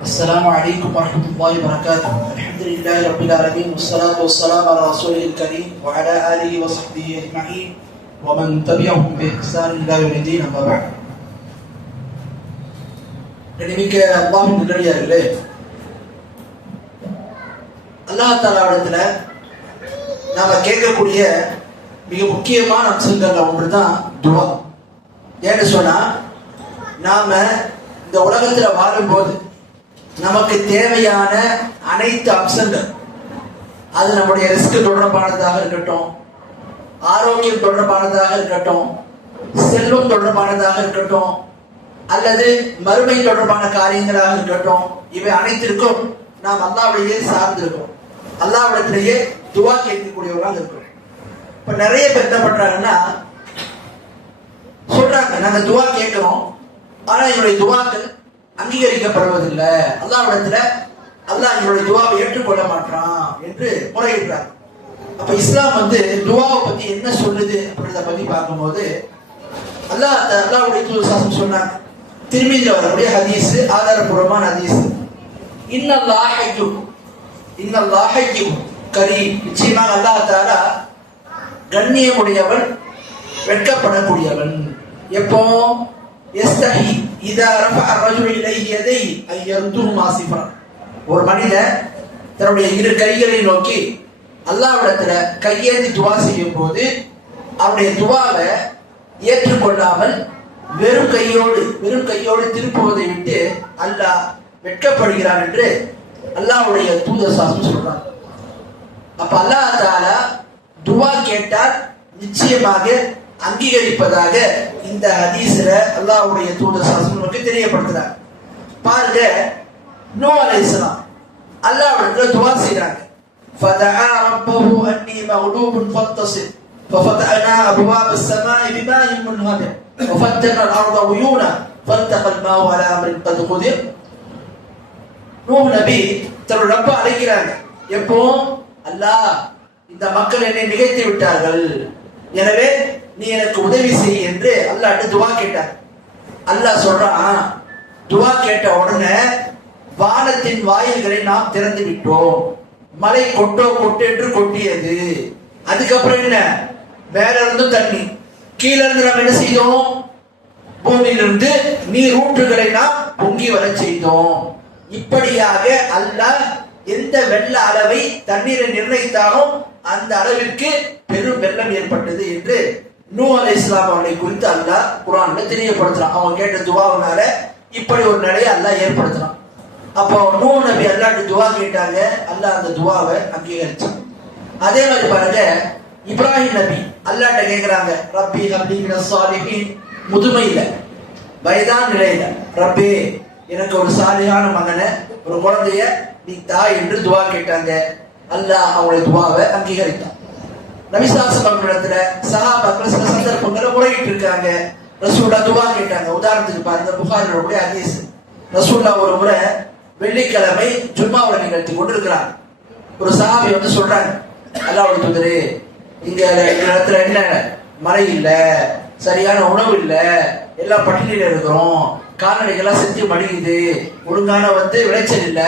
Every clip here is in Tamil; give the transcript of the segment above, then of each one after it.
السلام عليكم ورحمة الله وبركاته. الحمد لله رب العالمين والصلاة والسلام على رسوله الكريم وعلى آله وصحبه أجمعين ومن تبعهم بإحسان إلى يوم الدين. أما بعد. கண்ணியமிக்க அல்லாஹ்வின் நல்லடியார்களே, அல்லாஹ் தஆலாவிடத்துல நாம கேட்கக்கூடிய மிக முக்கியமான அம்சங்கள்ல ஒன்றுதான் துவா. ஏன்னு சொன்னா, நாம இந்த உலகத்துல வாழும்போது நமக்கு தேவையான அனைத்து அம்சங்கள், அது நம்முடைய ரிஸ்க் தொடர்பானதாக இருக்கட்டும், ஆரோக்கியம் தொடர்பானதாக இருக்கட்டும், செல்வம் தொடர்பானதாக இருக்கட்டும், அல்லது மறுமை தொடர்பான காரியங்களாக இருக்கட்டும், இவை அனைத்திற்கும் நாம் அல்லாஹ்வையே சார்ந்திருக்கோம். அல்லாஹ்விடத்திலேயே துவா கேட்கக்கூடியவர்களாக இருக்கிறோம். இப்ப நிறைய பேர் என்ன பண்றாங்கன்னா, சொல்றாங்க நாங்க துவா கேட்கிறோம், ஆனா எங்களுடைய துவாக்கள் அங்கீகரிக்கப்படுவதில்லை, அல்லாஹ்விடத்துல அல்லாஹ் எங்களுடைய துவாவை ஏற்றுக்கொள்ள மாட்டான் என்று முறையிடுறாங்க. அப்ப இஸ்லாம் துவாவை பத்தி என்ன சொல்லுது அப்படின்றத பத்தி பார்க்கும்போது, அல்லாஹ்வுடைய தூதர் சாசம் சொன்னாங்க. திருமீதியில் வரக்கூடிய ஹதீஸ், ஆதாரபூர்வமான ஹதீஸ். இன்னல்லாஹ் ஹய்யும் கரீம், நிச்சயமாக அல்லாஹ் தஆலா கண்ணியமுடையவன், வெட்கப்படக்கூடியவன். எப்போ? யஸ்தஹி இதா ரஃபஅ الرجل இலைஹி யதைஹி அன் யர்துஹுமா சிஃபா. ஒரு மனிதன் தன்னுடைய இரு கைகளை நோக்கி அல்லாஹ்விடத்துல கையேந்தி துவா செய்யும் போது அவருடைய துவாவை ஏற்றுக்கொள்ளாமல் வெறும் கையோடு திருப்புவதை விட்டு அல்லாஹ் வெட்கப்படுகிறான் என்று அல்லாஹ்வுடைய தூதர் சாசம் சொல்றாங்க. அப்ப அல்லாஹ் தஆலா துவா கேட்டால் நிச்சயமாக அங்கீகரிப்பதாக இந்த ஹதீஸ்ல அல்லாஹ்வுடைய தூதர் சாசம் நமக்கு தெரியப்படுத்துறாங்க. பாருங்க, நூஹ் அலைஹிஸ்ஸலாம் அல்லாஹ்விடத்துல துவா செய்றாங்க. ஃபதஆ ரப்பஹு அன்னி மக்லூபுன் ஃபன்தஸிர் ففتحنا أبواب السماء بماء منهمر وفجرنا الأرض عيونا فالتقى الماء على أمر قد قدر. நூஹ் நபி தன்னுடைய ரப்ப அழைக்கிறாங்க. எப்போ? அல்லாஹ், இந்த மக்கள் என்னை மிகைத்து விட்டார்கள், எனவே நீ எனக்கு உதவி செய் என்று அல்லாஹ்ட்ட துவா கேட்டார். அல்லாஹ் சொல்றான், துவா கேட்ட உடனே வானத்தின் வாயில்களை நாம் திறந்து விட்டோம், மழை கொட்டு என்று கொட்டியது. அதுக்கப்புறம் என்ன? மேல இருந்து தண்ணி, கீழே இருந்து நாம் என்ன செய்தோம்? பூமியிலிருந்து நீர் ஊற்றுகளை நாம் பொங்கி வர செய்தோம். இப்படியாக அல்லாஹ் எந்த வெள்ள அளவை தண்ணீரை நிர்ணயித்தாலும் அந்த அளவிற்கு பெரும் வெள்ளம் ஏற்பட்டது என்று நூஹ் அலைஹிஸ்ஸலாம் அவர்களை குறித்து அல்லாஹ் குர்ஆன்ல தெரியப்படுத்துறான். அவங்க கேட்ட துவாவினால இப்படி ஒரு நிலையை அல்லாஹ் ஏற்படுத்துறான். அப்போ நூஹ் நபி அல்லாஹ்ட்ட துவா கேட்டாங்க, அல்லாஹ் அந்த துவாவை அங்கீகரிச்சான். அதே மாதிரி பாருங்க, இப்ராஹிம் நபி அல்லாஹ்ட்ட கேக்குறாங்க, ரப்பி ஹப்லி மினஸ் சாலிஹீன், முதுமையில, வயதான நிலையில, ரப்பே எனக்கு ஒரு சாலிஹான மகனை, ஒரு குழந்தைய நீ தாய் என்று துவா கேட்டாங்க. அல்லாஹ் அவங்களுடைய துவாவை அங்கீகரித்தான். நபி ஸல்லல்லாஹு அலைஹி வஸல்லம் சஹாபாக்கள் சில சந்தர்ப்பங்களை முறையிட்டு இருக்காங்க, ரசூலுல்லாஹ் துவா கேட்டாங்க. உதாரணத்துக்கு பாருங்க, புகாரிலுடைய ஹதீஸ். ரசூலுல்லாஹ் ஒரு முறை வெள்ளிக்கிழமை ஜும்மாவை நிகழ்த்தி கொண்டிருக்கிறாங்க. ஒரு சஹாபி சொல்றாங்க, அல்லாஹ்வுடைய தூதரே, இங்க இடத்துல என்ன மழை இல்ல, சரியான உணவு இல்ல, எல்லாம் பட்டினியில இருக்கிறோம், கால்நடைகள்லாம் செத்து மடிக்குது, ஒழுங்கான விளைச்சல் இல்ல,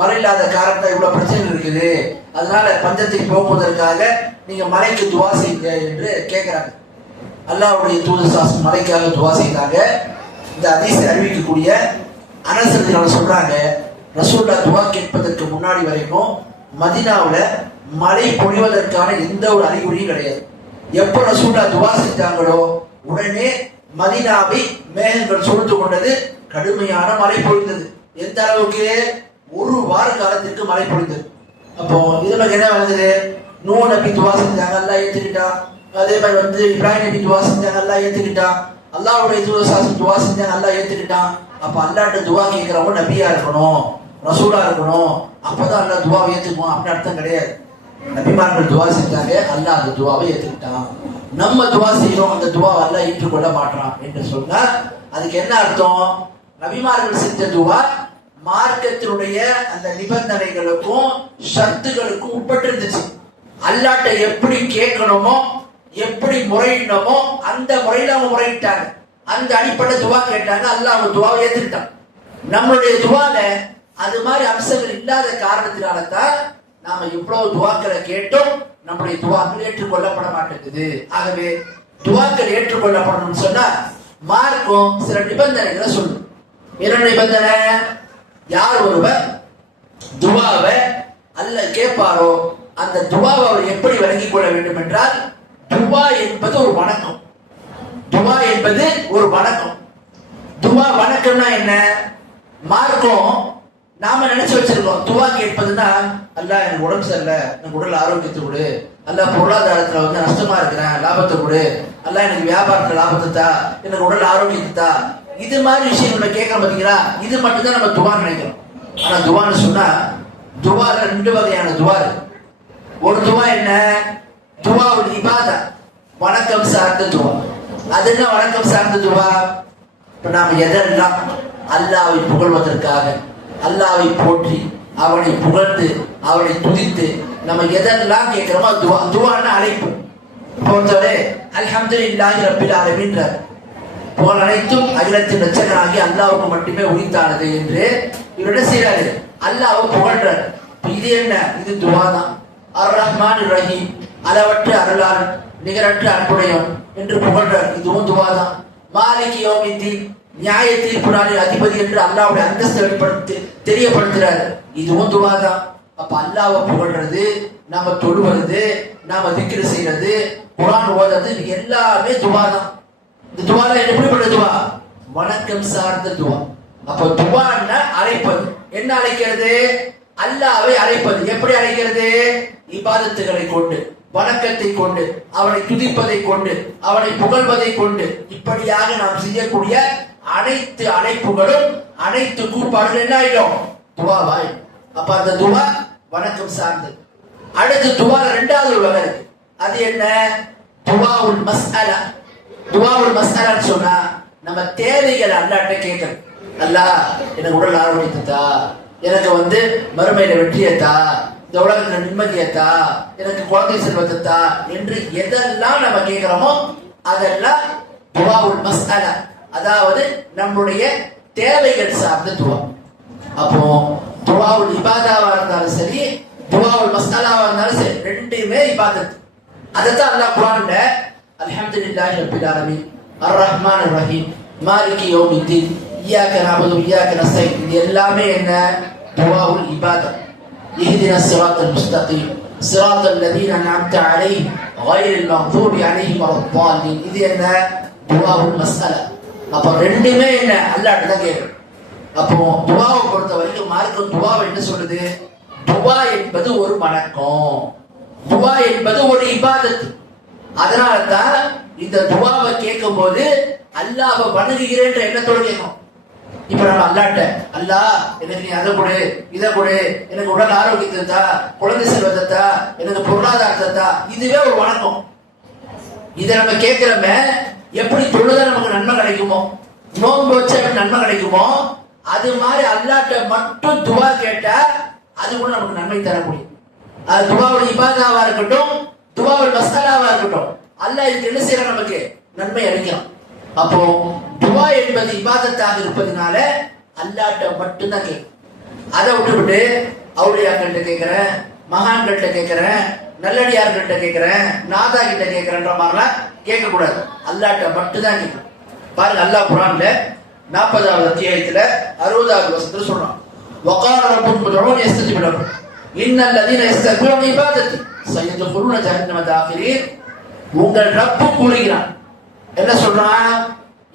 மழை இல்லாத காரணத்தால் இவ்வளவு பிரச்சனை இருக்குது, அதனால பஞ்சத்துக்கு போவதற்காக நீங்க மலைக்கு துவா செய்யுங்க என்று கேட்கிறாங்க. அல்லாஹ்வுடைய தூதர் சாசம் மலைக்காக துவா செய்தாங்க. இந்த ஹதீஸை அறிவிக்கக்கூடிய அனஸ் ரலியல்லாஹு சொல்றாங்க, ரசூலுல்லாஹ் துவா கேட்பதற்கு முன்னாடி வரைக்கும் மதீனாவுல மழை பொழிவதற்கான எந்த ஒரு அறிகுறியும் கிடையாது. எப்ப ரசூலுல்லாஹ் துவா செஞ்சாங்களோ உடனே மதீனாவை மேகங்கள் சூழ்ந்து கொண்டது, கடுமையான மழை பொழிந்தது. எந்த அளவுக்கு? ஒரு வார காலத்திற்கு மழை பொழிந்தது. அப்போ இதுல என்ன வந்தது? நூஹ் நபி துவா செஞ்சாங்க, அல்லாஹ் ஏத்துக்கிட்டான். அதே மாதிரி இப்ராஹிம் நபி துவா செஞ்சாங்க, அல்லாஹ் ஏத்துக்கிட்டான். அல்லாஹ்வுடைய தூதர் சாசம் துவா செஞ்சாங்க, அல்லாஹ் ஏத்துக்கிட்டான். அப்ப அல்லாஹ்ட்ட துவா கேட்கிறவங்க நபியா இருக்கணும், ரசூலா இருக்கணும், அப்பதான் அல்லாஹ் துவாவை ஏத்துக்குவான் அப்படின்னு அர்த்தம் கிடையாது. நபிமார்கள் துவா செஞ்சாங்க, அல்லாஹ் அந்த துவாவை ஏத்துக்கிட்டான். நம்ம துவா செய்யறோம், அந்த துவாவை அல்லாஹ் ஏற்றுக்கொள்ள மாட்டான் என்று சொன்னா அதுக்கு என்ன அர்த்தம்? நபிமார்கள் செஞ்ச துவா மார்க்கத்தினுடைய அந்த நிபந்தனைகளுக்கும் ஷர்த்துகளுக்கும் உட்பட்டு இருந்துச்சு. அல்லாஹ்ட்ட எப்படி கேட்கணுமோ, எப்படி முறையிடணுமோ அந்த முறையில அவங்க முறையிட்டாங்க. அந்த அடிப்படை துவா கேட்டாங்க, அல்லாஹ் அவங்க துவாவை ஏத்துக்கிட்டான். நம்மளுடைய துவால அது மாதிரி அம்சங்கள் இல்லாத காரணத்தினால தான் நாம இவ்வளவு துவாக்களை கேட்டும் நம்முடைய துவாக்கள் ஏற்றுக்கொள்ளப்பட மாட்டேங்குது. ஆகவே துவாக்கள் ஏற்றுக்கொள்ளப்படணும்னு சொன்னா மார்க்கும் சில நிபந்தனைகளை சொல்லும். என்ன நிபந்தனை? யார் ஒருவர் துவாவை அல்ல கேட்பாரோ அந்த துவாவை அவர் எப்படி வழங்கிக் கொள்ள வேண்டும் என்றால், துவா என்பது ஒரு வணக்கம். துவா என்பது ஒரு வணக்கம். துவா வணக்கம்னா என்ன? மார்க்கம் நாம நினைச்சு வச்சிருக்கோம் துவா கேட்பதுன்னா, அல்லாஹ் எனக்கு உடம்பு சரியில்லை, எனக்கு உடல் ஆரோக்கியத்தை கொடு, அல்லாஹ் பொருளாதாரத்துல வந்து நஷ்டமா இருக்கிறேன் லாபத்தை கொடு, அல்லாஹ் எனக்கு வியாபாரத்துல லாபத்தை தா, எனக்கு உடல் ஆரோக்கியத்தை தா. இது மாதிரி விஷயங்களை கேட்கறோம் பாத்தீங்களா? இது மட்டும் தான் நம்ம துவா நினைக்கிறோம். ஆனா துவான்னு சொன்னா துவால 2 வகையான துவா இருக்கு. ஒரு துவா என்ன? துவாவுல் இபாதா, வணக்கம் சார்ந்த துவா. அது என்ன வணக்கம் சார்ந்த துவா? இப்ப நாம எதெல்லாம் அல்லாஹ்வை புகழ்வதற்காக, அல்லாஹ்வை போற்றி அவனை புகழ்ந்து அவனை துதித்து நம்ம எதெல்லாம் கேட்கிறோமோ துவா. துவான்னு அழைப்பு. பொறுத்தவரை அல்ஹம்துலில்லாஹி ரப்பில் ஆலமீன், புகழ் அனைத்தும் அகிலத்தின் ரட்சகனாகி அல்லாஹ்வுக்கு மட்டுமே உரித்தானது என்று இவருடைய செய்யறாரு. அல்லாஹ்வை புகழ்றார். இது என்ன? இது துவா தான். அர் ரஹ்மான் ரஹீம், அளவற்ற அருளாளன் நிகரற்ற அன்புடையவன் என்று புகழ்றார். இதுவும் துவா தான். மாலிக் யௌமித்தீன், நியாய தீர்ப்பு நாளின் அதிபதி என்று அல்லாஹ்வுடைய அந்தஸ்தை வெளிப்படுத்தி தெரியப்படுத்துறார். இதுவும் துவா தான். அப்ப அல்லாஹ்வை புகழ்றது, நாம தொழுவது, நாம திக்ர் செய்யறது, குர்ஆன் ஓதுறது, இது எல்லாமே துவா தான். இந்த துவால எப்படிப்பட்ட துவா? வணக்கம் சார்ந்த துவா. அப்ப துவான்னா அழைப்பது. என்ன அழைக்கிறது? அல்லாஹ்வை அழைப்பது. எப்படி அழைக்கிறது? இபாதத்துகளை கொண்டு, வணக்கத்தை கொண்டு, அவனை துதிப்பதை கொண்டு, அவனை புகழ்வதை கொண்டு, இப்படியாக நாம் செய்யக்கூடிய அனைத்து அழைப்புகளும் அனைத்து கூப்பாடுகள் என்ன ஆயிடும்? துவாவாய். அப்ப அந்த துவா வணக்கம் சார்ந்தது. அடுத்து துவால 2வது வகை இருக்கு. அது என்ன? துவாவுல் மஸ்அலா. துவாவுல் மஸ்அலான்னு சொன்னா நம்ம தேவைகள் அல்லாஹ்ட்ட கேட்கணும். அல்லாஹ் எனக்கு உடல் ஆரோக்கியத்தை தா, எனக்கு வந்து மறுமையில வெற்றியை தா, இந்த உலகத்துல நிம்மதியை தா, எனக்கு குழந்தை செல்வத்தை தா என்று எதெல்லாம் நம்ம கேட்கிறோமோ அதெல்லாம் துவாவுல் மஸ்அலா, அதாவது நம்முடைய தேவைகள் சார்ந்த துவா. அப்போ துவாவுல் இபாதாவா இருந்தாலும் சரி, துவாவுல் மஸ்அலாவா இருந்தாலும் சரி, ரெண்டுமே இபாதத். அதைத்தான் அல்லாஹ் குர்ஆன்ல அல்ஹம்துலில்லாஹி ரப்பில் ஆலமீன், அர் ரஹ்மானிர் ரஹீம், மாலிகி யௌமித்தீன், இய்யாக நஅபுது வ இய்யாக நஸ்தஈன், இது எல்லாமே என்ன? துவாவுல் இபாதா. இஹ்தினஸ் ஸிராத்தல் முஸ்தகீம் ஸிராத்தல் லதீன அன்அம்த அலைஹிம் கய்ரில் மக்தூபி அலைஹிம் வலத்தாலீன், இது என்ன? துவாவுல் மஸ்அலா. அப்ப ரெண்டுமே என்ன? அல்லாஹ்ட்ட தான் கேட்கணும். அப்போ துவாவை பொறுத்த வரைக்கும் மார்க்கம் துவாவை என்ன சொல்லுது? துவா என்பது ஒரு வணக்கம், துவா என்பது ஒரு இபாதத். அதனால தான் இந்த துவாவை கேட்கும் போது அல்லாஹ்வை வணங்குகிறேன்ற எண்ணத்தோடு கேட்கும். இப்ப நம்ம அல்லாஹ்ட்ட, அல்லாஹ் எனக்கு நீ அதை கொடு, இதை கொடு, எனக்கு உடல் ஆரோக்கியத்தை தா, குழந்தை செல்வத்தை தா, எனக்கு பொருளாதாரத்தை தா, இதுவே ஒரு வணக்கம். இதை நம்ம கேட்கிறோமே, எப்படி தொழுதா நமக்கு நன்மை கிடைக்குமோ, நோன்பு வச்சா நன்மை கிடைக்குமோ, அது மாதிரி அல்லாஹ்ட்ட மட்டும் துவா கேட்டா அது கூட நமக்கு நன்மை தரக்கூடிய. அது துவாவுல் இபாதாவா இருக்கட்டும், துவாவுல் மஸ்அலாவா இருக்கட்டும், அல்லாஹ் இதுக்கு என்ன செய்யற? நமக்கு நன்மை அளிக்கலாம். அப்போ துவா என்பது இபாதத்தாக இருப்பதனால அல்லாஹ்ட்ட மட்டும் தான் கேட்கும். அதை விட்டுவிட்டு அவுலியாக்கள்கிட்ட கேட்கிறேன், மகான்கள்கிட்ட கேட்கிறேன், நல்லடியார்கள்ட்ட கேட்கிறேன், நாதா கிட்ட கேட்கிறேன்ற மாதிரிலாம் கேட்க கூடாது. அல்லாஹ்ட்ட மட்டும் தான் கேட்கணும். பாருங்க, அல்லாஹ் குர்ஆன்ல 40வது அத்தியாயத்துல 60வது வசனத்துல சொல்றான், வகால ரப்புக்கும் உதுஊனி அஸ்தஜிப் லக்கும் இன்னல் லதீன யஸ்தக்பிரூன இபாதத்தி சயதுகுலுன ஜஹன்னம தாகிரீன். உங்கள் ரப்பு கூறுகிறான், என்ன சொல்றான்?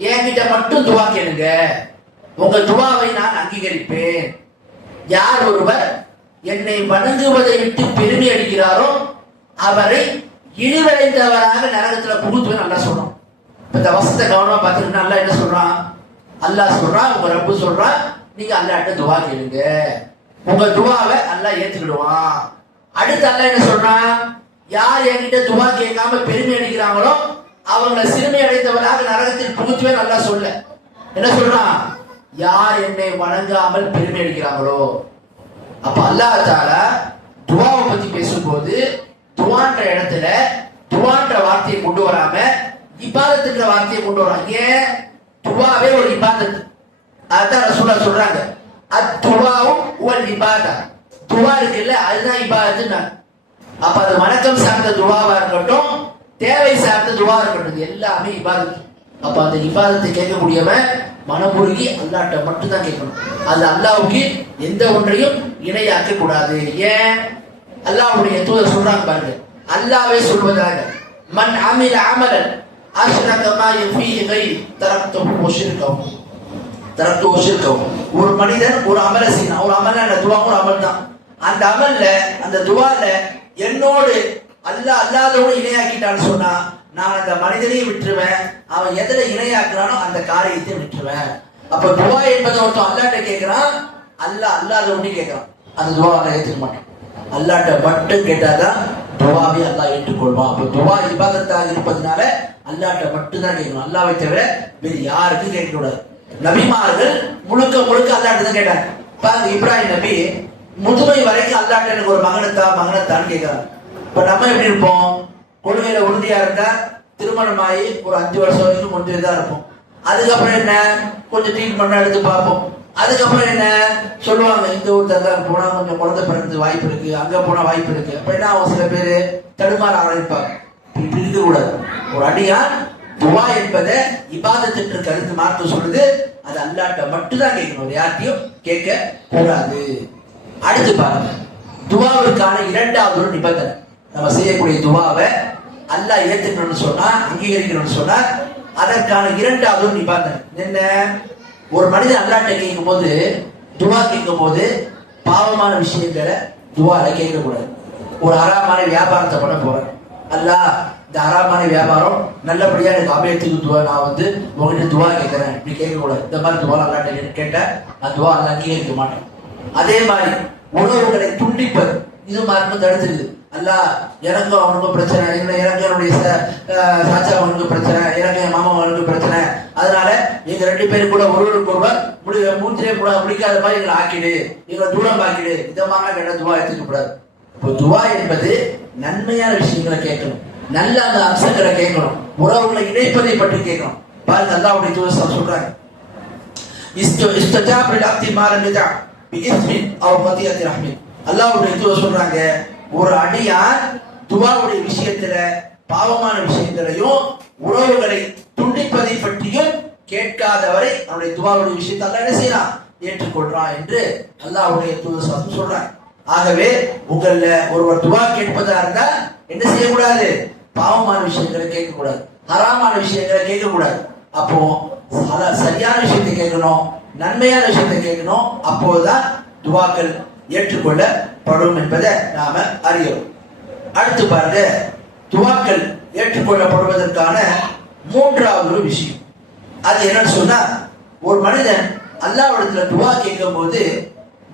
என்கிட்ட மட்டும் துவா கேளுங்க, உங்க துவாவை நான் அங்கீகரிப்பேன். யார் ஒருவர் என்னை வணங்குவதை விட்டு பெருமை அடிக்கிறாரோ அவரை இழிவடைந்தவராக நரகத்துல புகுத்துவேன் நல்லா சொல்றான். இந்த வசனத்தை கவனமா பார்த்துக்கிட்டா அல்லாஹ் என்ன சொல்றான்? அல்லாஹ் சொல்றான், உங்க ரப்பு சொல்றான், நீங்க அல்லாஹ்ட்ட துவா கேளுங்க, உங்க துவாவை அல்லாஹ் ஏத்துக்கிடுவான். அடுத்து அல்லாஹ் என்ன சொல்றான்? யார் என்கிட்ட துவா கேட்காம பெருமை அடிக்கிறாங்களோ அவங்களை சிறுமை அடைந்தவராக நரகத்தில் புகுத்துவேன் நல்லா சொல்ல. என்ன சொல்றான்? யார் என்னை வணங்காமல் பெருமை அடிக்கிறாங்களோ. அப்ப அல்லாஹ் தஆலா துவாவை பத்தி பேசும்போது துவான்ற இடத்துல துவான்ற வார்த்தையை கொண்டு வராம இபாதத்துன்ற வார்த்தையை கொண்டு வராங்க. ஏன்? துவாவே ஒரு இபாதத். அதான் ரசூலுல்லாஹ் சொல்றாங்க, அத்துவாவும் வல் இபாதா. துவா இருக்குல்ல, அதுதான் இபாதத்துன்னு. அப்ப அது வணக்கம் சார்ந்த துவாவா இருக்கட்டும், தேவை சார்ந்த துவா இருக்கட்டும், எல்லாமே இபாதத்து. அப்ப அந்த இபாதத்தை கேட்கக்கூடியவன் மனமுருகி அல்லாட்ட மட்டும் தான் கேட்கணும். அது அல்லாவுக்கு எந்த ஒன்றையும் இணையாக்க கூடாது. ஏன்? அல்லாஹ்வுடைய தூதர் சொல்றாங்க பாருங்க, அல்லாஹ்வே சொல்வதாக, மன் அமில அமலன் அஷ்ரக மா யஃபீஹி கைரி தரக்துஹு வஷிர்கஹு. தரக்துஹு வஷிர்கஹு. ஒரு மனிதன் ஒரு அமல செய்யணும். ஒரு அமல்னா அந்த துவா ஒரு அமல் தான். அந்த அமல்ல, அந்த துவால என்னோடு அல்லாஹ் அல்லாதோடு இணையாக்கிட்டான்னு சொன்னா நான் அந்த மனிதனையும் விட்டுருவேன். அவன் எதுல இணையாக்குறானோ அந்த காரியத்தை விட்டுருவேன். அப்ப துவா என்பதை ஒருத்தன் அல்லாட்ட கேட்கிறான், அல்லாஹ் அல்லாதோடு கேட்கிறான், அந்த துவா அல்லாஹ் ஏற்றுக்க மாட்டான். அல்லாட்ட மட்டும் கேட்டாதான் துவாவை அல்லாஹ் ஏற்றுக்கொள்வான். அப்ப துவா இபாதத்தாக இருப்பதனால அல்லாட்ட மட்டும் தான் கேட்கணும். அல்லாஹ்வை தவிர வேறு யாருக்கும் கேட்க கூடாது. நபிமார்கள் முழுக்க முழுக்க அல்லாட்ட தான் கேட்டாங்க. பாருங்க, இப்ராஹிம் நபி முதுமை வரைக்கும் அல்லாட்ட எனக்கு ஒரு மகனத்தான்னு கேட்கிறாங்க. இப்ப நம்ம எப்படி இருப்போம்? கொள்கையில உறுதியா இருந்தா திருமணம் ஆகி ஒரு 5 வருஷம் வரைக்கும் முன்னே தான் இருப்போம். அதுக்கப்புறம் என்ன, கொஞ்சம் ட்ரீட்மெண்ட் எடுத்து பார்ப்போம். அதுக்கப்புறம் என்ன சொல்லுவாங்க, இந்த ஊர் தந்தான் போனா கொஞ்சம் குழந்தை பிறந்து வாய்ப்பு இருக்கு, அங்க போனா வாய்ப்பு இருக்கு. அப்ப என்ன ஆகும், சில பேரு தடுமாற ஆரம்பிப்பாங்க. இப்படி இருக்க கூடாது. ஒரு அடியான் துவா என்பதை இபாதத்திற்கு கருத்து மார்க்க சொல்லுது, அது அல்லாட்ட மட்டும் தான் கேட்கணும், யார்ட்டையும் கேட்க கூடாது. அடுத்து பாருங்க, துவாவிற்கான இரண்டாவது ஒரு நிபந்தனை. நம்ம செய்யக்கூடிய துவாவை அல்லாஹ் ஏத்துக்கணும்னு சொன்னா, அங்கீகரிக்கணும்னு சொன்னா, அதற்கான இரண்டாவது ஒரு நிபந்தனை என்ன? ஒரு மனிதன் அல்லாட்ட கேட்கும் போது, துவா கேட்கும் போது பாவமான விஷயங்களை துவால கேட்க கூடாது. ஒரு ஹராமான வியாபாரத்தை பண்ண போறேன், அல்லாஹ் இந்த ஹராமான வியாபாரம் நல்லபடியா எனக்கு அபயத்துக்கு துவா, நான் உங்ககிட்ட துவா கேட்கிறேன், இப்படி கேட்க கூடாது. இந்த மாதிரி துவா அல்லாட்ட கேட்ட நான் துவா அல்லா கேட்க மாட்டேன். அதே மாதிரி உணவுகளை துண்டிப்பது, இது மார்க்கம் தடுத்துருது. அல்லாஹ் எனக்கும் அவனுக்கும் பிரச்சனை, எனக்கு என்னுடைய சாச்சா அவனுக்கு பிரச்சனை, எனக்கு என் மாமா அவனுக்கு பிரச்சனை, அதனால எங்க 2 பேரும் கூட ஒருவருக்கு ஒருவர் மூஞ்சிலே கூட முடிக்காத மாதிரி எங்களை ஆக்கிடு, எங்களை தூரம் ஆக்கிடு, இந்த மாதிரி கேட்ட துவா எடுத்துக்க கூடாது. இப்போ துவா என்பது நன்மையான விஷயங்களை கேட்கணும், நல்ல அந்த அம்சங்களை கேட்கணும், உறவுகளை இணைப்பதை பற்றி கேட்கணும். பாருங்க, அல்லாஹ்வுடைய தூதர் சொல்றாங்க, இஸ்தஜாப் லில்-அப்தி மா லம் யதா பிஇஸ்மின் அவ் கதியத்தி ரஹ்மின். அல்லாஹ்வுடைய தூதர் சொல்றாங்க, ஒரு அடியான் துவாவுடைய விஷயத்துல பாவமான விஷயங்களையும் உறவுகளை துண்டிப்பதை பற்றியும் கேட்காதவரை அவருடைய துவாவுடைய விஷயத்தை அல்லாஹ் என்ன செய்யலாம், ஏற்றுக்கொள்றான் என்று அல்லாஹ்வுடைய தூதர் சொல்றாங்க. ஆகவே உங்கள ஒருவர் துவா கேட்பதா இருந்தா என்ன செய்யக்கூடாது, பாவமான விஷயங்களை கேட்க கூடாது, ஹராமான விஷயங்களை கேட்க கூடாது. அப்போ சரியான விஷயத்தை கேட்கணும், நன்மையான விஷயத்தை கேட்கணும். அப்போதுதான் துவாக்கள் ஏற்றுக்கொள்ளப்படும் என்பதை நாம அறிகிறோம். அடுத்து பாருங்க, துவாக்கள் ஏற்றுக்கொள்ளப்படுவதற்கான மூன்றாவது ஒரு விஷயம், அது என்னன்னு சொன்னா, ஒரு மனிதன் அல்லாஹ்விடத்துல துவா கேட்கும் போது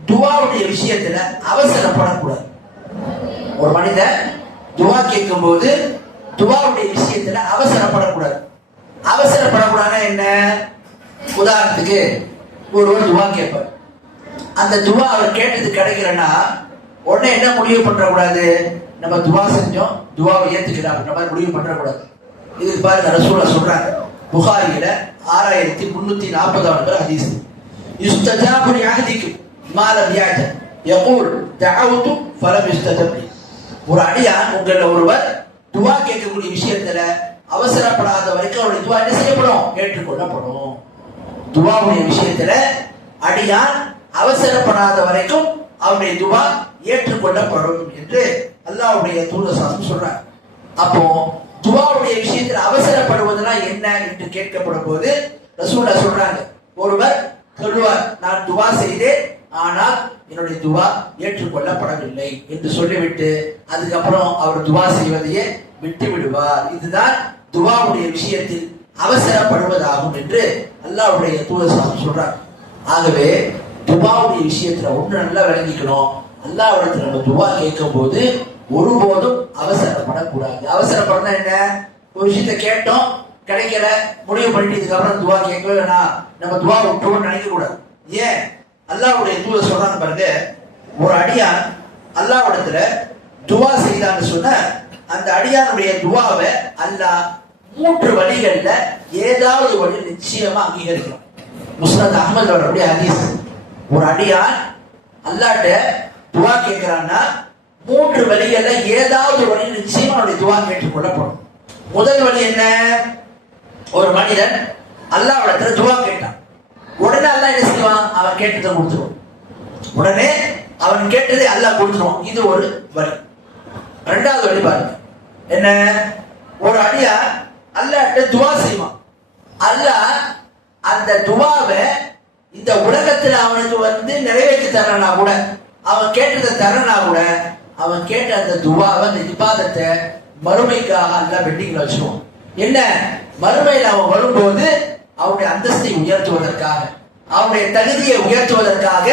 துவாவுடைய விஷயத்துல அவசரப்படக்கூடாது. ஒரு மனிதன் துவா கேட்கும் போது துவாவுடைய விஷயத்துல அவசரப்படக்கூடாது. அவசரப்படக்கூடாதுன்னா என்ன? உதாரணத்துக்கு ஒருவர் துவா கேட்பார், அந்த துவா அவர் கேட்டது கிடைக்கலன்னா உடனே என்ன முடிவு பண்ற கூடாது, நம்ம துவா செஞ்சோம் துவாவை ஏத்துக்கலாம் அப்படின்ற மாதிரி முடிவு பண்ற கூடாது. இதுக்கு பாருங்க, ரசூலுல்லாஹ் சொல்றாங்க, புகாரியில 6340 ஹதீஸ், யுஸ்தஜாபு லிஅஹதிக்கு மா லம் யஅஜல் யகூல் தஅவுது ஃபலம் யுஸ்தஜப் லி. ஒரு அடியான் உங்கள ஒருவர் துவா கேட்கக்கூடிய விஷயத்துல அவசரப்படாத வரைக்கும் அவருடைய துவா என்ன செய்யப்படும், ஏற்றுக்கொள்ளப்படும். துவாவுடைய விஷயத்துல அடியான் அவசரப்படாத வரைக்கும் அவருடைய துவா ஏற்றுக்கொள்ளப்படும் என்று அல்லாஹ்வுடைய தூதர் சொல்றார். அப்போ துவாவுடைய விஷயத்தில் அவசரப்படுவதெல்லாம் என்ன என்று கேட்கப்படும் போது ரசூலுல்லாஹ் சொல்றாங்க, ஒருவர் சொல்லுவார், நான் துவா செய்தேன் ஆனால் என்னுடைய துவா ஏற்றுக்கொள்ளப்படவில்லை என்று சொல்லிவிட்டு அதுக்கப்புறம் அவர் துவா செய்வதையே விட்டு விடுவார். இதுதான் துவாவுடைய விஷயத்தில் அவசரப்படுவதாகும் என்று அல்லாஹ்வுடைய தூதர் சொல்றார். ஆகவே துவாவுடைய விஷயத்துல ஒண்ணு நல்லா விளங்கிக்கணும், அல்லாஹ்விடத்துல நம்ம துவா கேட்கும் போது ஒருபோதும் அவசரப்படக்கூடாது. அவசரப்படனா என்ன, ஒரு விஷயத்த கேட்டோம் கிடைக்கல முடிவு பண்ணிட்டதுக்கு அப்புறம் துவா கேட்கவே வேணாம், நம்ம துவா விட்டோம்னு நினைக்க கூடாது. ஏன்? அல்லாஹ்வுடைய தூதர் சொல்றாங்க பாருங்க, ஒரு அடியான் அல்லாஹ்விடத்துல துவா செய்தான்னு சொன்ன அந்த அடியானுடைய துவாவை அல்லாஹ் 3 வழிகள்ல ஏதாவது வழி நிச்சயமா அங்கீகரிக்கலாம். முஸ்னத் அஹ்மத் அவருடைய ஹதீஸ், ஒரு அடியான் அல்லாட்ட துவா கேட்கிறான்னா 3 வழிகள்ல ஏதாவது ஒரு வழி நிச்சயமா அவருடைய துவா கேட்டுக்கொள்ளப்படும். முதல் வழி என்ன? ஒரு மனிதன் அல்லாஹ்விடத்துல துவா கேட்டான், உடனே அல்லாஹ் என்ன செய்வான்? அவன் கேட்டதை கொடுத்துருவான். உடனே அவன் கேட்டதை அல்லாஹ் கொடுத்துருவான். இது ஒரு வழி. 2வது வழி பாருங்க என்ன? ஒரு அடியா அல்லாஹ்ட்ட துவா செய்வான். அல்லாஹ் அந்த துவாவை இந்த உலகத்துல அவனுக்கு நிறைவேற்றி தரனா கூட, அவன் கேட்டதை தரனா கூட, அவன் கேட்ட அந்த துவாவை, அந்த இபாதத்தை மறுமைக்காக அல்லாஹ் பெண்டிங்ல வச்சிருவான். என்ன? மறுமையில் அவன் வரும்போது அவனுடைய அந்தஸ்தை உயர்த்துவதற்காக, அவனுடைய தகுதியை உயர்த்துவதற்காக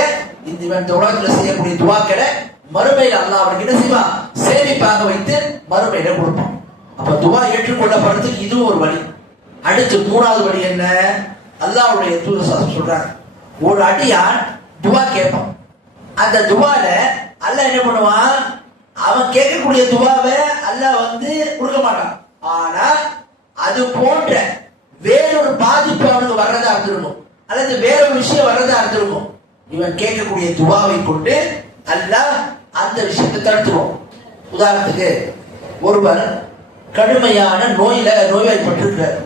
இந்த உலகத்துல செய்யக்கூடிய துவாக்களை மறுமையில் அல்லாஹ் அவனுக்கு என்ன செய்வான்? சேமிப்பாக வைத்து மறுமையில கொடுப்பான். அப்ப துவா ஏற்றுக்கொள்ளப்படுறதுக்கு இதுவும் ஒரு வழி. அடுத்து 3வது வழி என்ன? அல்லாஹ்வுடைய தூதர் சொல்றாங்க, ஒரு அடியான் துவா கேட்பான். அந்த துவால அல்லாஹ் என்ன பண்ணுவான்? அவன் கேட்கக்கூடிய துவாவை அல்லாஹ் கொடுக்க மாட்டான். ஆனா அது போன்ற வேறொரு பாதிப்பு அவனுக்கு வர்றதா இருந்திருக்கும், அல்லது வேறொரு விஷயம் வர்றதா இருந்திருக்கும். இவன் கேட்கக்கூடிய துவாவை கொண்டு அல்லாஹ் அந்த விஷயத்தை தடுத்துருவோம். உதாரணத்துக்கு, ஒருவர் கடுமையான நோய்வாய்ப்பட்டிருக்கிறார்.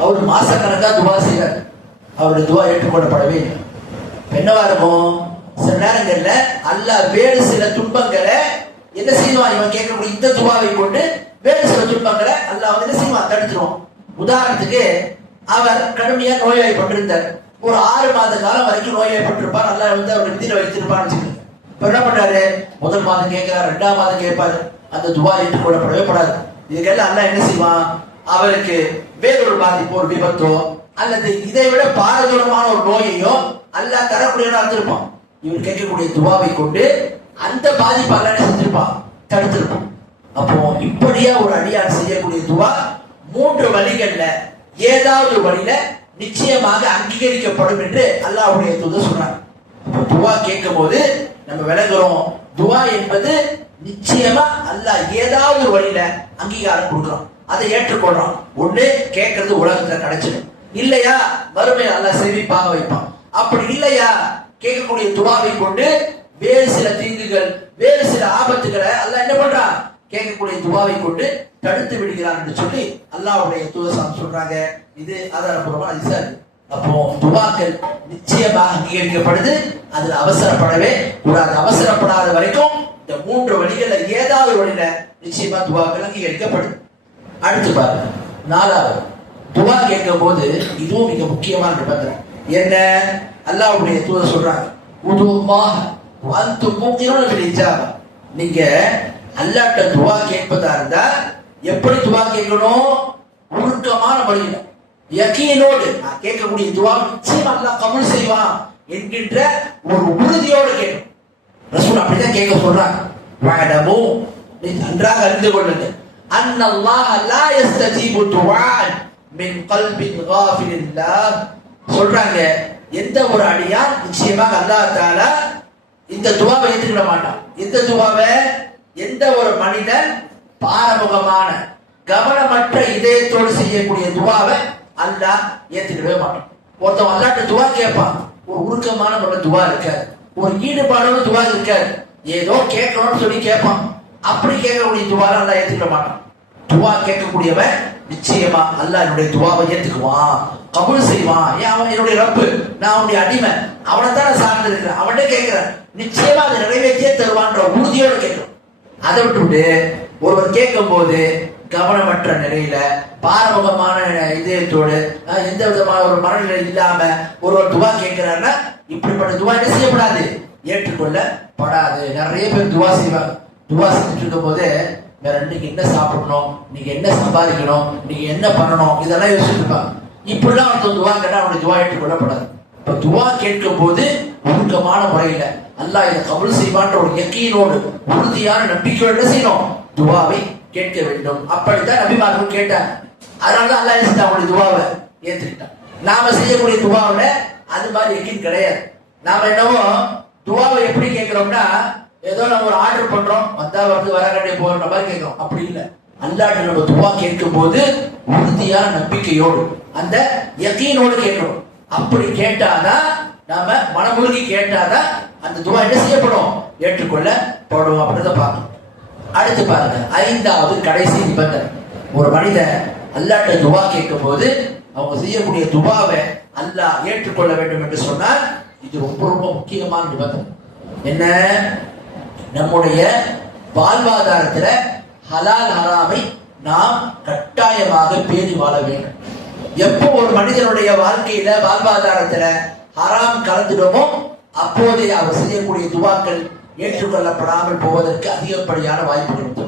அவர் மாசக்கணக்கா துவா செய்வார். அவருடைய துவா ஏற்றுக்கொள்ளப்படவே இல்லை. என்னவா இருக்கும்? சில நேரங்கள்ல அல்லாஹ் வேறு சில துன்பங்களை என்ன செய்வான்? இவன் கேட்கக்கூடிய இந்த துவாவை கொண்டு வேறு சில துன்பங்களை அல்லாஹ் என்ன செய்வான்? தடுத்துருவோம். உதாரணத்துக்கு, அவர் கடுமையா நோய்வாய்ப்பட்டிருந்தார். ஒரு 6 மாத காலம் வரைக்கும் நோய்வாய்ப்பட்டிருப்பார். அல்லாஹ் அவர் விதியில வைத்திருப்பான்னு வச்சுக்கோங்க. இப்ப என்ன பண்றாரு? முதல் மாதம் கேட்கிறார், 2ஆம் மாதம் கேட்பாரு. அந்த துவா ஏற்றுக்கொள்ளப்படவே படாது. இதுக்கெல்லாம் அல்லாஹ் என்ன செய்வான்? அவருக்கு வேறொரு பாதிப்பு, ஒரு விபத்தோ அல்லது இதை விட பாரதூரமான ஒரு நோயையோ அல்லாஹ் தரக்கூடியவனா இருந்திருப்பான். இவர் கேட்கக்கூடிய துவாவை கொண்டு அந்த பாதிப்பு அல்லாஹ் என்ன செஞ்சிருப்பான்? தடுத்திருப்பான். அப்போ இப்படியா ஒரு அடியார் செய்யக்கூடிய துவா 3 வழிகள்ல ஏதாவது ஒரு வழியில நிச்சயமாக அங்கீகரிக்கப்படும் என்று அல்லாஹ்வுடைய தூதர் சொல்றாங்க. துவா கேட்கும் போது நம்ம விளங்குறோம், துவா என்பது நிச்சயமா அல்லாஹ் ஏதாவது ஒரு வழியில அங்கீகாரம் கொடுக்கிறோம், அதை ஏற்றுக்கொள்றோம். ஒண்ணு கேட்கறது உலகத்துல கிடைச்சிடும், இல்லையா மறுமையில் அல்லாஹ் சேமிப்பாக வைப்பான். அப்படி இல்லையா கேட்கக்கூடிய துவாவை கொண்டு வேறு சில தீங்குகள், வேறு சில ஆபத்துகளை அல்லாஹ் என்ன பண்றான்? கேட்கக்கூடிய துவாவை கொண்டு தடுத்து விடுகிறான் என்று சொல்லி அல்லாஹ்வுடைய தூதர் சொல்றாங்க. இது ஆதாரபூர்வமான ஹதீஸ். அப்போ துவாக்கள் நிச்சயமாக அங்கீகரிக்கப்படுது. அதுல அவசரப்படவே கூடாது. அவசரப்படாத வரைக்கும் இந்த 3 வழிகள்ல ஏதாவது வழியில நிச்சயமா துவாக்கள் அங்கீகரிக்கப்படுது. அடுத்து பாருங்க, 4வது துவா கேட்கும் போது இதுவும் மிக முக்கியமான நிபந்தனை. என்ன? அல்லாஹ்வுடைய தூதர் சொல்றாங்க, உதுல்லாஹ் வ அன்தும் மூகினூன பில் இஜாபா. நீங்க அல்லாஹ்ட்ட துவா கேட்பதா இருந்தா எப்படி துவா கேட்கணும்? உருக்கமான முறையில, யகீனோடு, நான் கேட்கக்கூடிய துவா நிச்சயம் அல்லாஹ் கபூல் செய்வான் என்கின்ற ஒரு உறுதியோடு கேட்கணும். ரசூல் அப்படிதான் கேட்க சொல்றாங்க. வஅலமு, நீ நன்றாக அறிந்து கொள்ளுங்க, அன்னல்லாஹ லா யஸ்தஜீபு துஆன் மின் கல்பின் காஃபிலில்லாஹ். சொல்றாங்க, எந்த ஒரு அடியான் நிச்சயமாக அல்லாஹ் தஆலா இந்த துவாவை ஏற்றுக்கிட மாட்டான். எந்த துவாவை? எந்த ஒரு மனிதன் பாரமுகமான கவனமற்ற இதயத்தோடு செய்யக்கூடிய துவாவை அல்லாஹ் ஏற்றுக்கிடவே மாட்டான். ஒருத்தன் அல்லாஹ்ட்ட துவா கேட்பான், ஒரு உருக்கமான துவா இருக்காது, ஒரு ஈடுபாடோட துவா இருக்காது, ஏதோ கேட்கணும்னு சொல்லி கேட்பான். அப்படி கேட்கக்கூடிய துவாவை அல்லாஹ் ஏற்றுக்கிட மாட்டான். துவா கேட்கக்கூடியவன் நிச்சயமா அல்லாஹ் என்னுடைய துவாவை ஏத்துக்குவான், கபூல் செய்வான். ஏன்? அவன் என்னுடைய ரப்பு, நான் அவனுடைய அடிமை, அவனை தான் சார்ந்து இருக்கிறேன், அவன்கிட்ட கேட்கிறேன், நிச்சயமா அதை நிறைவேற்றியே தருவான்ற உறுதியோடு கேட்கணும். அதை விட்டுவிட்டு ஒருவர் கேட்கும் போது கவனமற்ற நிலையில, பாரமுகமான இதயத்தோடு, எந்த விதமான ஒரு மனநிலை இல்லாம ஒருவர் துவா கேட்கிறாருன்னா இப்படிப்பட்ட துவா என்ன செய்யப்படாது? ஏற்றுக்கொள்ளப்படாது. நிறைய பேர் துவா செய்வாங்க. துவா செஞ்சுட்டு இருக்கும் போது வேற இன்னைக்கு என்ன சாப்பிடணும், நீங்க என்ன சம்பாதிக்கணும், நீங்க என்ன பண்ணணும், இதெல்லாம் யோசிச்சுட்டு இருப்பாங்க. இப்படிலாம் ஒருத்தர் துவா கேட்டா அவனுடைய துவா ஏற்றுக்கொள்ளப்படாது. இப்ப துவா கேட்கும் போது ஒழுக்கமான முறையில அல்லாஹ் இதை கபூல் செய்வான்ற ஒரு யக்கீனோடு, உறுதியான நம்பிக்கையோடு என்ன செய்யணும்? துவாவை கேட்க வேண்டும். அப்படித்தான் நபிமார்கள் கேட்டாங்க. அதனாலதான் அல்லாஹ் என்ன அவங்களுடைய துவாவை ஏற்றுக்கிட்டான். நாம செய்யக்கூடிய துவாவில அது மாதிரி யக்கீன் கிடையாது. நாம என்னவோ துவாவை எப்படி கேட்கிறோம்னா, ஏதோ நம்ம ஒரு ஆர்டர் பண்றோம், வந்தா வந்து வர கண்டிய போற மாதிரி கேட்கிறோம். அப்படி இல்லை. அல்லாஹ்ட்ட நம்ம துவா கேட்கும் போது உறுதியான நம்பிக்கையோடு, அந்த யக்கீனோடு கேட்கிறோம். அப்படி கேட்டாதான் நாம மனமுருகி கேட்டாதான் அந்த துவா என்ன செய்யப்படும், ஏற்றுக்கொள்ளப்படும் அப்படின்றத பார்க்கணும். அடுத்து பாருங்க, 5வது கடைசி நிபந்தனை. ஒரு மனிதன் அல்லாஹ்ட்ட துவா கேட்கும் போது அவங்க செய்யக்கூடிய துவாவை அல்லாஹ் ஏற்றுக்கொள்ள வேண்டும் என்று சொன்னால் இது ரொம்ப ரொம்ப முக்கியமான நிபந்தனை. என்ன? நம்முடைய வாழ்வாதாரத்துல ஹலால் ஹராமை நாம் கட்டாயமாக பேணி வாழ வேண்டும். எப்போ ஒரு மனிதனுடைய வாழ்க்கையில வாழ்வாதாரத்துல ஹராம் கலந்துடுமோ அப்போதே அவர் செய்யக்கூடிய துவாக்கள் ஏற்றுக்கொள்ளப்படாமல் போவதற்கு அதிகப்படியான வாய்ப்புகள் உண்டு.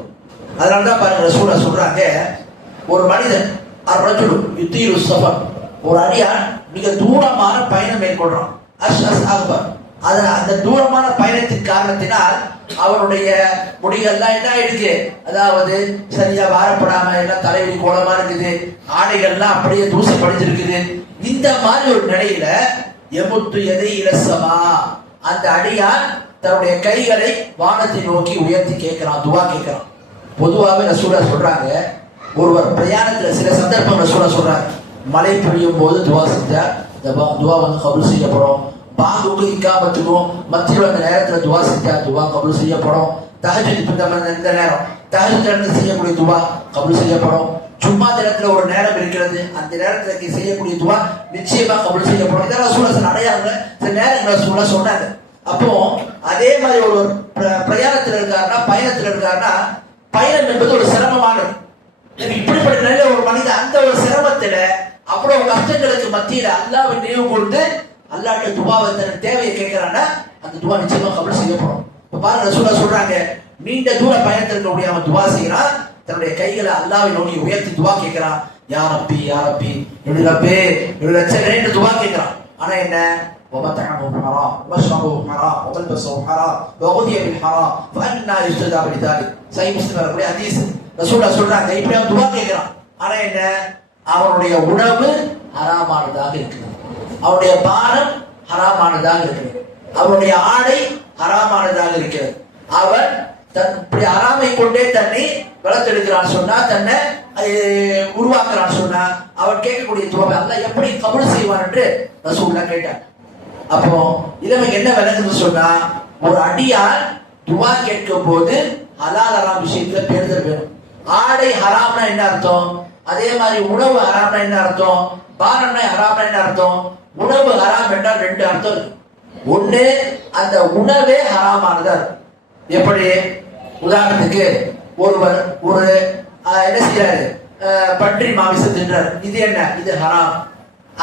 அதனால்தான் பாருங்க, ரசூலா சொல்றாங்க, ஒரு மனிதன் அர்ரஜுலு யுத்தீரு ஸஃபர், ஒரு அடியான் மிக தூரமான பயணம் மேற்கொள்றான். அந்த தூரமான படித்தின் காரணத்தினால் அவருடைய முடிகள்லாம் என்ன ஆயிடுச்சு, அதாவது சரியா வாரப்படாம எல்லாம் தலைவலி கோலமா இருக்குது, ஆடைகள்லாம் அப்படியே தூசி படிச்சிருக்குது. இந்த மாதிரி ஒரு நிலையில எமுத்து எதை இலசமா, அந்த அடியான் தன்னுடைய கைகளை வானத்தை நோக்கி உயர்த்தி கேட்கிறான், துவா கேட்கிறான். பொதுவாகவே ரசூலா சொல்றாங்க, ஒருவர் பிரயாணத்துல சில சந்தர்ப்பம் ரசூலா சொல்றாங்க, மழை பெய்யும் போது துவா செஞ்சா துவா வந்து கபூல் செய்யப்படும். பாங்குக்கு இக்காமத்துக்கும் மத்தியில் அந்த நேரத்துல துவா செஞ்சா துவா கபூல் செய்யப்படும். தஹஜ்ஜுத் இந்த நேரம் தஹஜ்ஜுத் செய்யக்கூடிய துவா கபூல் செய்யப்படும். சும்மா தினத்துல ஒரு நேரம் இருக்கிறது, அந்த நேரத்துல செய்யக்கூடிய துவா நிச்சயமா கபூல் செய்யப்படும். இதெல்லாம் ரசூலா அடையாளங்க சில நேரங்கள் ரசூலா சொன்னாங்க. அப்போ அதே மாதிரி ஒரு பிரயாணத்துல இருக்காருன்னா, பயணத்துல இருக்காருன்னா, பயணம் என்பது ஒரு சிரமமானது. இப்படிப்பட்ட நல்ல ஒரு மனிதன் அந்த ஒரு சிரமத்துல அவ்வளவு கஷ்டங்களுக்கு மத்தியில அல்லாஹ்வை நினைவு கூர்ந்து அல்லாஹ்ட்ட துவாவை தன் தேவையை கேட்கிறான்னா அந்த துவா நிச்சயமா கபூல் செய்யப்படும். இப்ப பாருங்க, ரசூலா சொல்றாங்க, நீண்ட தூர பயணத்தில் இருக்கக்கூடிய அவன் துவா செய்யறான், தன்னுடைய கைகளை அல்லாஹ்வை நோக்கி உயர்த்தி துவா கேட்கிறான். யா ரப்பி யா ரப்பி, என்னுடைய ரப்பே என்னுடைய ரட்சகனே துவா கேட்கிறான். ஆனா என்ன, ومطعمه حرام ومشربه حرام وملبسه حرام وغذي بالحرام فأنى يستجاب لذلك. சஹீஹ் முஸ்லிம் வரக்கூடிய ஹதீஸ். ரசூலா சொல்றாங்க, இப்படி அவன் துவா கேட்கிறான், ஆனா என்ன, அவனுடைய உணவு ஹராமானதாக இருக்குது, அவனுடைய பானம் ஹராமானதாக இருக்கிறது, அவனுடைய ஆடை ஹராமானதாக இருக்கிறது. அவன் இப்படி ஹராமை கொண்டே தன்னை வளர்த்தெடுக்கிறான் சொன்னா, தன்னை உருவாக்குறான் சொன்னா, அவன் கேட்கக்கூடிய துவாவை அல்லாஹ் எப்படி கபூல் செய்வான் என்று ரசூலுல்லாஹ் கேட்டார். அப்போ இளமைக்கு என்ன விளங்குது சொன்னா, ஒரு அடியான் துவா கேட்கும் போது ஹலால் ஹராம் விஷயத்துல பேணுதல் வேணும். ஆடை ஹராம்னா என்ன அர்த்தம், அதே மாதிரி உணவு ஹராம்னா என்ன அர்த்தம், பானம்னா ஹராம்னா என்ன அர்த்தம். உணவு ஹராம் என்றால் 2 அர்த்தம் இருக்கு. ஒண்ணு, அந்த உணவே ஹராமானதா இருக்கும். எப்படி, உதாரணத்துக்கு ஒருவர் ஒரு என்ன செய்யறாரு, பன்றி மாமிசம் தின்றார், இது என்ன, இது ஹராம்.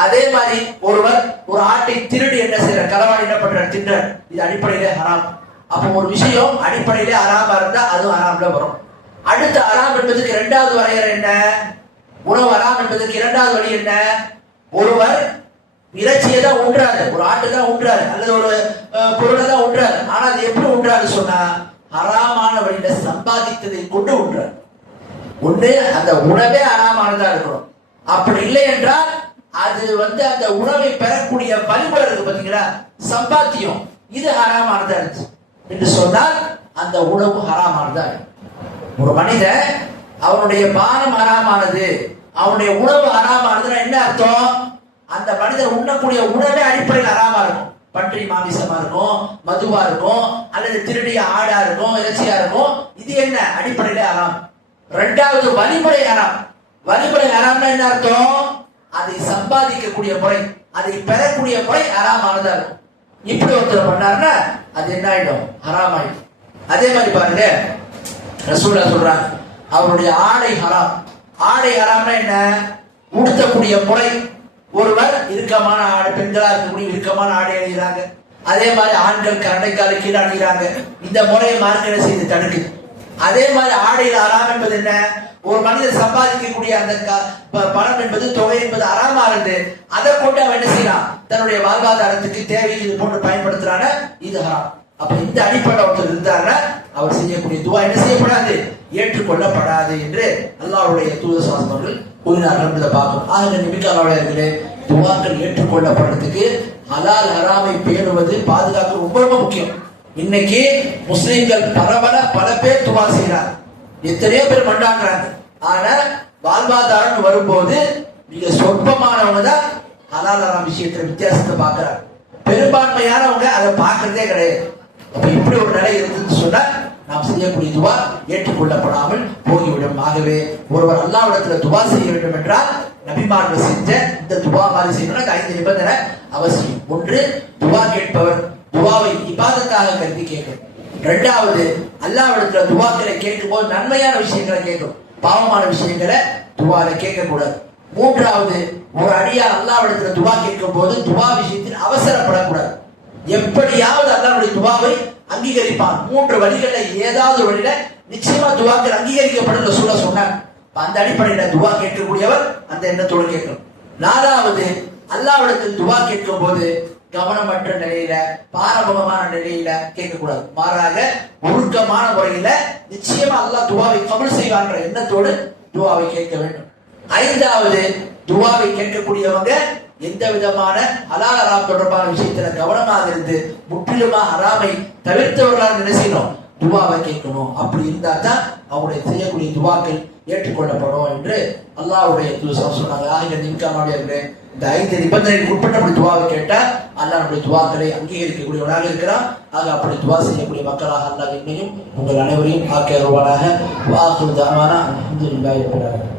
அதே மாதிரி ஒருவர் ஒரு ஆட்டை திருடி என்ன செய்யற, களவாடி என்ன பண்ற, தின்றார், இது அடிப்படையிலே ஹராம். அப்போ ஒரு விஷயம் அடிப்படையிலே ஹராமா இருந்தா அதுவும் ஹராம்ல வரும். அடுத்த ஹராம் என்பதுக்கு 2வது வரையறை என்ன, உணவு ஹராம் என்பதற்கு 2வது வழி என்ன, ஒருவர் இறைச்சியை தான் உண்றாரு, ஒரு ஆட்டு தான் உண்றாரு, அல்லது ஒரு பொருளை தான் உண்றாரு, ஆனா அது எப்படி உண்றாரு சொன்னா ஹராமான வழியில சம்பாதித்ததை கொண்டு உண்றாரு. ஒண்ணு, அந்த உணவே ஹராமானதா இருக்கணும். அப்படி இல்லை என்றால் அது வந்து அந்த உணவை பெறக்கூடிய வழிமுறை இருக்கு பாத்தீங்களா, சம்பாத்தியம், இது ஹராமானதா இருக்கு என்று சொன்னால் அந்த உணவு ஹராமானதா இருக்கு. ஒரு மனிதன் அவனுடைய பானம் ஹராமானது, அவனுடைய உணவு ஹராமானதுன்னா என்ன அர்த்தம், அந்த மனிதன் உண்ணக்கூடிய உணவே அடிப்படையில் ஹராமா இருக்கும். பன்றி மாமிசமா இருக்கும், மதுவா இருக்கும், அல்லது திருடிய ஆடா இருக்கும், இறைச்சியா இருக்கும், இது என்ன அடிப்படையில ஹராம். 2வது வழிமுறை ஹராம். வழிமுறை ஹராம்னா என்ன அர்த்தம், அதை சம்பாதிக்கக்கூடிய முறை, அதை பெறக்கூடிய முறை ஹராமானதா இருக்கும். இப்படி ஒருத்தர் பண்ணாருன்னா அது என்ன ஆயிடும், ஹராம் ஆயிடும். அதே மாதிரி பாருங்க, ரசூலா சொல்றாங்க, அவருடைய ஆடை ஹராம். ஆடை ஹராம்னா என்ன, உடுத்தக்கூடிய முறை. ஒருவர் இறுக்கமான ஆடை, பெண்களா இருக்கக்கூடிய இறுக்கமான ஆடை அணிகிறாங்க, அதே மாதிரி ஆண்கள் கரண்டைக்கால கீழே அணிகிறாங்க, இந்த முறையை மார்க்க செய்து தடுக்குது. அதே மாதிரி ஆடையில் ஹராம் என்பது என்ன, ஒரு மனிதர் சம்பாதிக்கக்கூடிய அந்த பணம் என்பது, தொகை என்பது ஹராமா இருந்து அதை கொண்டு அவன் என்ன செய்யறான், தன்னுடைய வாழ்வாதாரத்துக்கு தேவைக்கு இது போன்று பயன்படுத்துறான, இது ஹராம். அப்ப இந்த அடிப்படை ஒருத்தர் இருந்தாருன்னா அவர் செய்யக்கூடிய துவா என்ன செய்யப்படாது, ஏற்றுக்கொள்ளப்படாது என்று அல்லாஹ்வுடைய தூதர் ஸல்லல்லாஹு அலைஹி வஸல்லம் கூறினார்கள் என்பதை பார்க்கணும். ஆக நபிக்களாளர்களே, துவாக்கள் ஏற்றுக்கொள்ளப்படுறதுக்கு ஹலால் ஹராமை பேணுவது, பாதுகாப்பு ரொம்ப ரொம்ப முக்கியம். இன்னைக்கு முஸ்லிம்கள் பல பேர் துவா செய்யறாங்க, எத்தனையோ பேர் மண்டாடுறாங்க, ஆனா வாழ்வாதாரம் வரும்போது மிக சொற்பமானவங்க தான் ஹலால் ஹராம் விஷயத்துல வித்தியாசத்தை பார்க்கிறாங்க. பெரும்பான்மையானவங்க அதை பார்க்கறதே கிடையாது. அப்ப இப்படி ஒரு நிலை இருந்துன்னு சொன்னா நாம் செய்யக்கூடிய துவா ஏற்றுக்கொள்ளப்படாமல் போய்விடும். ஆகவே ஒருவர் அல்லாஹ்விடத்துல துவா செய்ய வேண்டும் என்றால் நபிமார்கள் செஞ்ச இந்த துவா மாதிரி செய்யணும்னா 5 நிபந்தனை அவசியம். ஒன்று, துவா கேட்பவர் துவாவை இபாதத்தாக கருதி கேட்கணும். இரண்டாவது, அல்லாஹ்விடத்துல துவாக்களை கேட்கும் போது நன்மையான விஷயங்களை கேட்கும், பாவமான விஷயங்களை துவால கேட்க கூடாது. மூன்றாவது, ஒரு அடியார் அல்லாஹ்விடத்துல துவா கேட்கும் போது துவா விஷயத்தில் அவசரப்படக்கூடாது. எப்படியாவது அல்லாஹ்வுடைய துவாவை அங்கீகரிப்பான். 3 வழிகள்ல ஏதாவது ஒரு வழியில நிச்சயமா துவாக்கள் அங்கீகரிக்கப்படும் ரசூலுல்லாஹ் சொன்னார். அந்த அடிப்படையில துவா கேட்கக்கூடியவர் அந்த எண்ணத்தோடு கேட்கணும். 4வது, அல்லாஹ்விடத்தில் துவா கேட்கும் போது கவனமற்ற நிலையில பாரபகமான நிலையில கேட்கக்கூடாது. மாறாக ஒழுக்கமான முறையில நிச்சயமா அல்லாஹ் துவாவை கபூல் செய்வான்ற எண்ணத்தோடு துவாவை கேட்க வேண்டும். 5வது, துவாவை கேட்கக்கூடியவங்க எந்த விதமான ஹலால் ஹராம் தொடர்பான விஷயத்துல கவனமாக இருந்து முற்றிலுமா ஹராமை தவிர்த்தவர்களால் என்ன செய்யணும், துவாவை கேட்கணும். அப்படி இருந்தா தான் அவங்களுடைய செய்யக்கூடிய துவாக்கள் ஏற்றுக்கொள்ளப்படும் என்று அல்லாஹ்வுடைய தூதர் சொன்னாங்க. இந்த 5 நிபந்தனைகளுக்கு உட்பட்ட துவாவை கேட்டா அல்லாஹ்வுடைய துவாக்களை அங்கீகரிக்கக்கூடியவனாக இருக்கிறான். ஆக அப்படி துவா செய்யக்கூடிய மக்களாக அல்லாஹ் என்னையும் உங்கள் அனைவரையும் ஆக்கி அருள்வானாக. வாஹிரு தஅவானா அல்ஹம்துலில்லாஹி ரப்பில் ஆலமீன்.